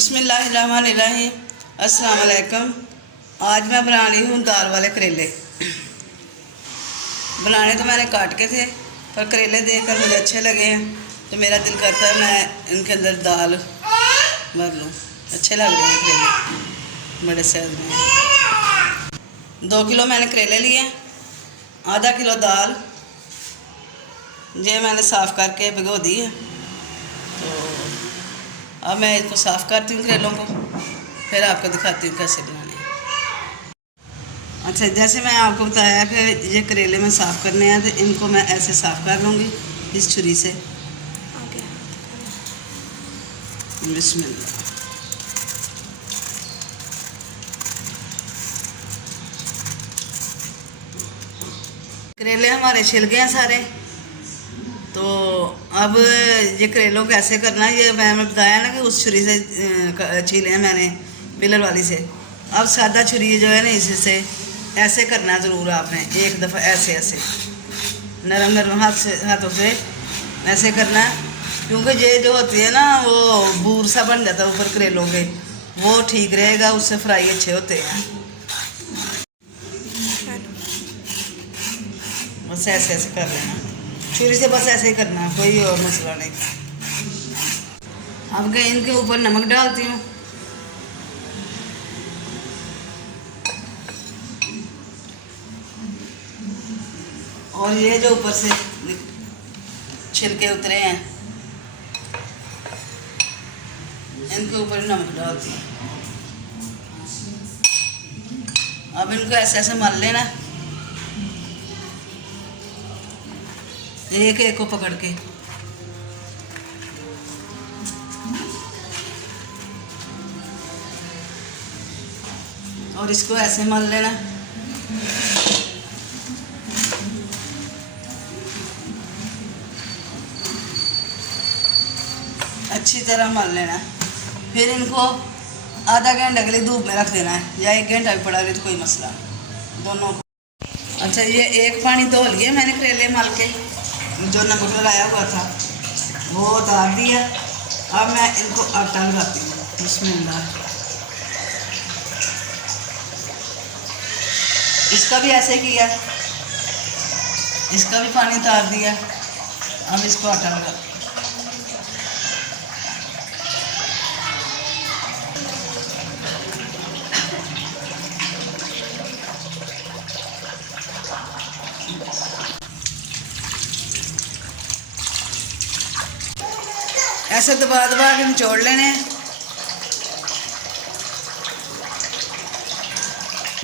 बिस्मिल्लाहिर्रहमानिर्रहीम। अस्सलाम वालेकुम। आज मैं बना रही हूँ दाल वाले करेले। बनाने तो मैंने काट के थे, पर करेले देखकर मुझे अच्छे लगे हैं तो मेरा दिल करता है मैं इनके अंदर दाल भर लूँ। अच्छे लग रहे हैं करेले, बड़े साइज में। 2 किलो मैंने करेले लिए, आधा किलो दाल ये मैंने साफ़ करके भिगो दी है। तो अब मैं इसको साफ़ करती हूँ करेलों को, फिर आपको दिखाती हूँ कैसे बनाने हैं। अच्छा, जैसे मैं आपको बताया कि ये करेले में साफ़ करने हैं तो इनको मैं ऐसे साफ़ कर लूँगी इस छुरी से। बिस्मिल्लाह। करेले हमारे छिल गए हैं सारे। तो अब ये करेलों को ऐसे करना है, ये मैंने बताया ना कि उस छुरी से छीले हैं मैंने, पिलर वाली से। अब सादा छुरी जो है ना इससे ऐसे करना है ज़रूर आपने, एक दफ़ा ऐसे ऐसे नरम नरम हाथों से ऐसे करना है, क्योंकि ये जो होती है ना वो बूर सा बन जाता है ऊपर करेलों के, वो ठीक रहेगा, उससे फ्राई अच्छे होते हैं। बस ऐसे ऐसे कर लेना छुरी से, बस ऐसे ही करना है, कोई और मसला नहीं। अब मैं इनके ऊपर नमक डालती हूँ। और ये जो ऊपर से छिलके उतरे हैं इनके ऊपर नमक डालती हूँ। अब इनको ऐसे ऐसे मल लेना, एक एक को पकड़ के। और इसको ऐसे मल लेना। अच्छी तरह मल लेना। फिर इनको आधा घंटा के लिए धूप में रख देना है, या 1 घंटा भी पड़ा रहे तो कोई मसला दोनों को। अच्छा, ये एक पानी धो लिए मैंने करेले मल के, जो नमक लगाया हुआ था वो उतार दिया। अब मैं इनको आटा लगाती हूँ। बिस्मिल्लाह। इसका भी ऐसे किया, इसका भी पानी उतार दिया। अब इसको आटा लगा, ऐसे दबा दबा के निचोड़ लेने।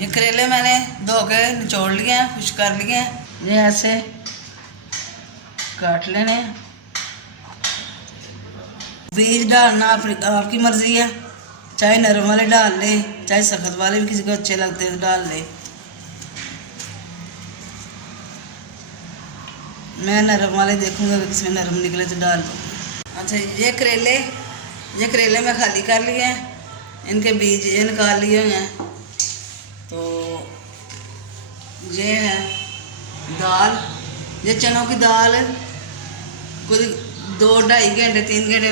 ये करेले मैंने धो के निचोड़ लिए हैं, खुश कर लिए हैं। ये ऐसे काट लेने। बीज डालना आपकी मर्ज़ी है, चाहे नरम वाले डाल ले, चाहे सख्त वाले भी किसी को अच्छे लगते हैं तो डाल ले। मैं नरम वाले देखूंगा, अगर किसी में नरम निकले तो डाल दूँ। अच्छा, ये करेले मैं खाली कर लिए हैं, इनके बीज ये निकाल लिए हुए हैं। तो ये है दाल, ये चनों की दाल कुछ 2-2.5 घंटे 3 घंटे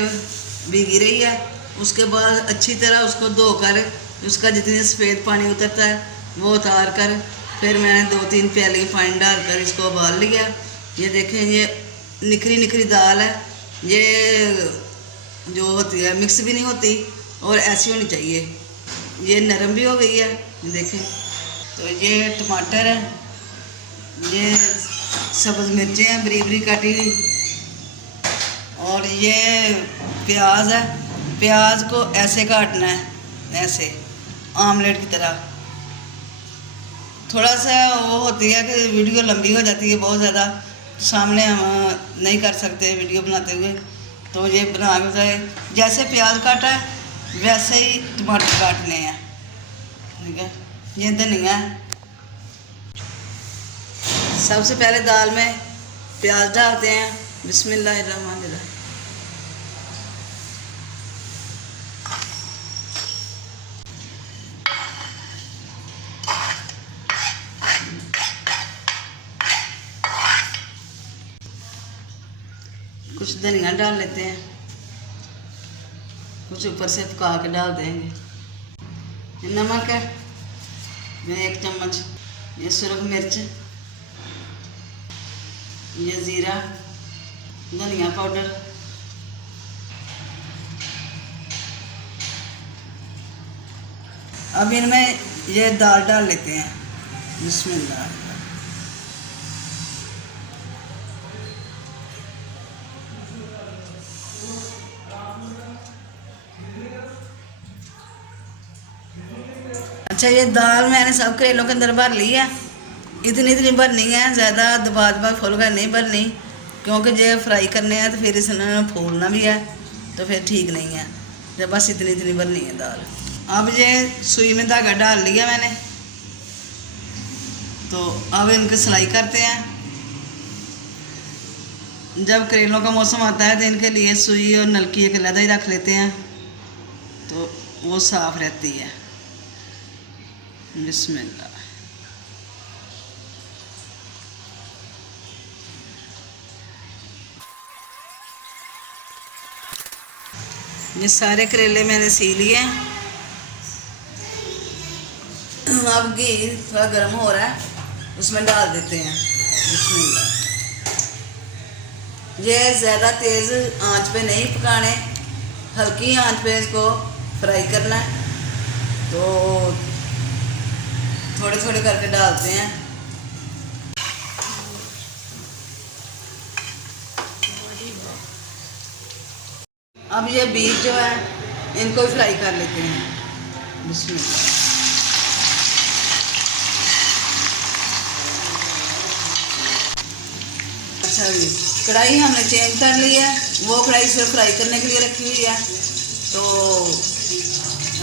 भीगी रही है। उसके बाद अच्छी तरह उसको धोकर उसका जितनी सफ़ेद पानी उतरता है वो उतार कर फिर मैंने 2-3 प्याली पानी डालकर इसको उबाल लिया। ये देखें, ये निखरी निखरी दाल है। ये जो होती है मिक्स भी नहीं होती और ऐसी होनी चाहिए। ये नरम भी हो गई है, देखें। तो ये टमाटर है, ये सब्ज़ मिर्चें हैं बरीक बरीक काटी हुई, और ये प्याज है। प्याज को ऐसे काटना है, ऐसे आमलेट की तरह। थोड़ा सा वो होती है कि वीडियो लंबी हो जाती है बहुत ज़्यादा, सामने हम नहीं कर सकते वीडियो बनाते हुए, तो ये बना के जैसे प्याज काटा है वैसे ही टमाटर काटने हैं, ठीक है। ये धनिया है। सबसे पहले दाल में प्याज डालते हैं। बिस्मिल्लाहिर्रहमानिर्रहीम। कुछ धनिया डाल लेते हैं, कुछ ऊपर से पका के डाल देंगे। ये नमक है, ये 1 चम्मच, ये सुरख मिर्च, ये ज़ीरा, धनिया पाउडर, अब इनमें ये दाल डाल लेते हैं। बिस्मिल्लाह। अच्छा, ये दाल मैंने सब करेलों के अंदर भर ली है। इतनी भरनी है, ज़्यादा दबा फुल कर नहीं भरनी, क्योंकि जो फ्राई करने हैं तो फिर इसने फूलना भी है, तो फिर ठीक नहीं है। जब बस इतनी भरनी है दाल। अब ये सुई में धागा डाल लिया मैंने, तो अब इनकी सिलाई करते हैं। जब करेलों का मौसम आता है तो इनके लिए सुई और नलकी एक अलग ही रख लेते हैं, तो वो साफ़ रहती है। बिस्मिल्लाह। ये सारे करेले मैंने सी लिए हैं। अब घी थोड़ा गर्म हो रहा है, उसमें डाल देते हैं। बिस्मिल्लाह। ये ज़्यादा तेज़ आंच पे नहीं पकाने, हल्की आंच पे इसको फ्राई करना है, तो थोड़े थोड़े करके डालते हैं। अब ये बीज जो है इनको फ्राई कर लेते हैं। बिस्मिल्लाह। अच्छा जी, कढ़ाई हमने चेंज कर ली है, वो कढ़ाई से फ्राई करने के लिए रखी हुई है, तो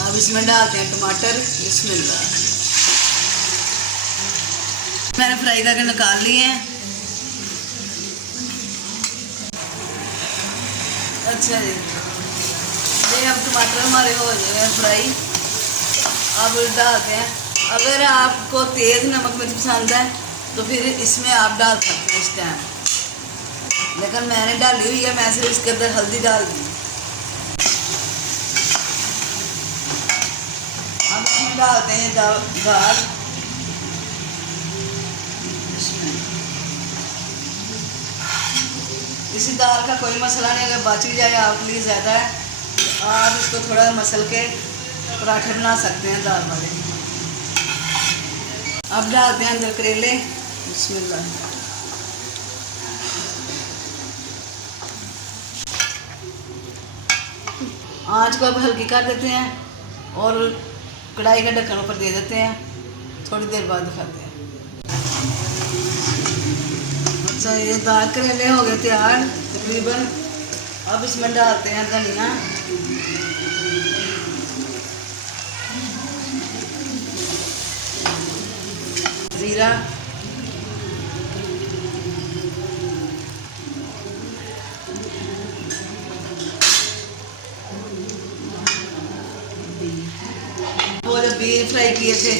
अब इसमें डालते हैं टमाटर। बिस्मिल्लाह। मैंने फ्राई करके निकाल लिए हैं। अच्छा जी, ये अब टमाटर हमारे हो गए हैं फ्राई। अब डालते हैं, अगर आपको तेज़ नमक मिर्च पसंद है तो फिर इसमें आप डाल सकते हैं इस टाइम, लेकिन मैंने डाली हुई है, मैं सिर्फ इसके अंदर हल्दी डाल दी। अब इसमें डालते हैं दाल। इसी दाल का कोई मसला नहीं, अगर बच भी जाए आपके लिए ज़्यादा है, आप इसको थोड़ा मसल के पराठे बना सकते हैं दाल वाले। अब डालते हैं अंदर करेले। बिस्मिल्लाह। आँच को अब हल्की कर देते हैं और कढ़ाई का ढक्कन ऊपर दे देते हैं, थोड़ी देर बाद दिखाते हैं। अच्छा, ये दाल करेले हो गए तैयार तकरीबन। अब इसमें डालते हैं धनिया, ज़ीरा, वो जो बीज फ्राई किए थे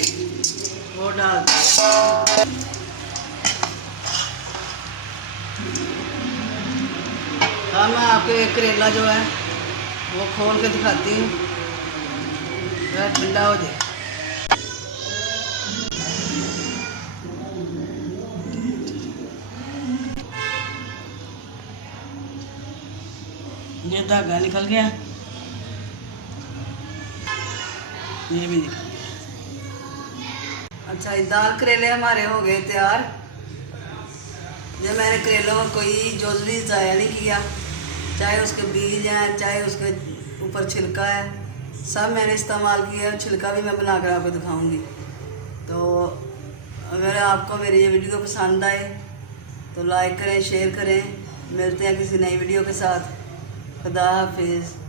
वो डाल। हाँ, मैं आपको एक करेला जो है वो खोल के दिखाती हूँ, वह ठंडा हो जाए। ये धागा निकल गया, ये भी निकल गया। अच्छा, ये दाल करेले हमारे हो गए तैयार। ये मैंने करेलों को कोई जुज़ भी ज़ाया नहीं किया, चाहे उसके बीज हैं, चाहे उसके ऊपर छिलका है, सब मैंने इस्तेमाल किया। छिलका भी मैं बनाकर आपको दिखाऊंगी। तो अगर आपको मेरी ये वीडियो पसंद आए तो लाइक करें, शेयर करें। मिलते हैं किसी नई वीडियो के साथ। खुदा हाफिज़।